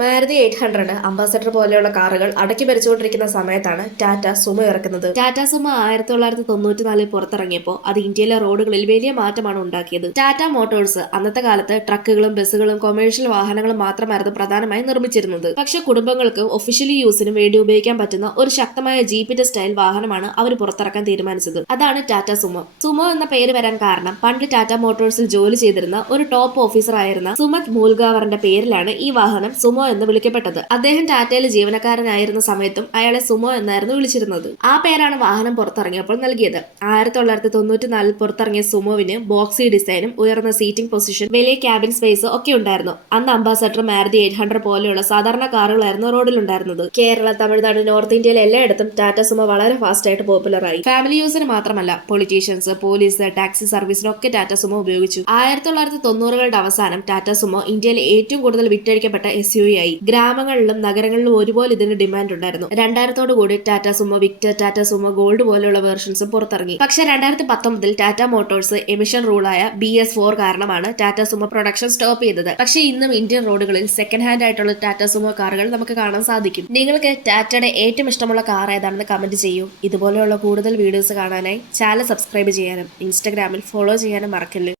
Maruti 800 ambassador പോലെയുള്ള കാറുകൾ അടക്കി ഭരിച്ചുകൊണ്ടിരിക്കുന്ന സമയത്താണ് ടാറ്റ സുമോ ഇറക്കുന്നത്. ടാറ്റ സുമോ 1994 പുറത്തിറങ്ങിയപ്പോൾ അത് ഇന്ത്യയിലെ റോഡുകളിൽ വലിയ മാറ്റമാണ് ഉണ്ടാക്കിയത്. ടാറ്റ മോട്ടോഴ്സ് അന്നത്തെ കാലത്ത് ട്രക്കുകളും ബസ്സുകളും കൊമേഴ്ഷ്യൽ വാഹനങ്ങളും മാത്രമായിരുന്നു പ്രധാനമായും നിർമ്മിച്ചിരുന്നത്. പക്ഷെ കുടുംബങ്ങൾക്കും ഒഫീഷ്യലി യൂസിനും വേണ്ടി ഉപയോഗിക്കാൻ പറ്റുന്ന ഒരു ശക്തമായ ജീപ്പിന്റെ സ്റ്റൈൽ വാഹനമാണ് അവർ പുറത്തിറക്കാൻ തീരുമാനിച്ചത്. അതാണ് ടാറ്റ സുമോ. സുമോ എന്ന പേര് വരാൻ കാരണം പണ്ട് ടാറ്റ മോട്ടോഴ്സിൽ ജോലി ചെയ്തിരുന്ന ഒരു ടോപ്പ് ഓഫീസർ ആയിരുന്ന സുമത് മൂൽഗാവറിന്റെ പേരിലാണ് ഈ വാഹനം സുമോ എന്ന് വിളിക്കപ്പെട്ടത്. അദ്ദേഹം ടാറ്റയിൽ ജീവനക്കാരനായിരുന്ന സമയത്തും അയാളെ സുമോ എന്നായിരുന്നു വിളിച്ചിരുന്നത്. ആ പേരാണ് വാഹനം പുറത്തിറങ്ങിയപ്പോൾ നൽകിയത്. 1994 പുറത്തിറങ്ങിയ സുമോവിന് ബോക്സി ഡിസൈനും ഉയർന്ന സീറ്റിംഗ് പൊസിഷൻ, വലിയ ക്യാബിൻ സ്പേസ് ഒക്കെ ഉണ്ടായിരുന്നു. അന്ന് അംബാസഡർ, മാരുതി 800 പോലെയുള്ള സാധാരണ കാറുകളായിരുന്നു റോഡിലുണ്ടായിരുന്നത്. കേരള, തമിഴ്നാട്, നോർത്ത് ഇന്ത്യയിൽ എല്ലായിടത്തും ടാറ്റ സുമോ വളരെ ഫാസ്റ്റ് ആയിട്ട് പോപ്പുലറായി. ഫാമിലി യൂസിന് മാത്രമല്ല, പൊളിറ്റീഷ്യൻസ്, പോലീസ്, ടാക്സി സർവീസിനൊക്കെ ടാറ്റ സുമോ ഉപയോഗിച്ചു. 1990കളുടെ അവസാനം ടാറ്റ സുമോ ഇന്ത്യയിലെ ഏറ്റവും കൂടുതൽ വിറ്റഴിക്കപ്പെട്ട SUV ആയി. ഗ്രാമങ്ങളിലും നഗരങ്ങളിലും ഒരുപോലെ ഇതിന് ഡിമാൻഡ് ഉണ്ടായിരുന്നു. 2000 Tata sumo Victor, Tata sumo gold പോലെയുള്ള വേർഷൻസും പുറത്തിറങ്ങി. പക്ഷെ 2019 ടാറ്റ മോട്ടോഴ്സ് എമിഷൻ റൂളായ BS4 കാരണമാണ് ടാറ്റ സുമോ പ്രൊഡക്ഷൻ സ്റ്റോപ്പ് ചെയ്തത്. പക്ഷെ ഇന്നും ഇന്ത്യൻ റോഡുകളിൽ സെക്കൻഡ് ഹാൻഡ് ആയിട്ടുള്ള ടാറ്റ സുമോ കാറുകൾ നമുക്ക് കാണാൻ സാധിക്കും. നിങ്ങൾക്ക് ടാറ്റയുടെ ഏറ്റവും ഇഷ്ടമുള്ള കാർ ഏതാണെന്ന് കമന്റ് ചെയ്യൂ. ഇതുപോലെയുള്ള കൂടുതൽ വീഡിയോസ് കാണാനായി ചാനൽ സബ്സ്ക്രൈബ് ചെയ്യാനും ഇൻസ്റ്റഗ്രാമിൽ ഫോളോ ചെയ്യാനും മറക്കല്ലേ.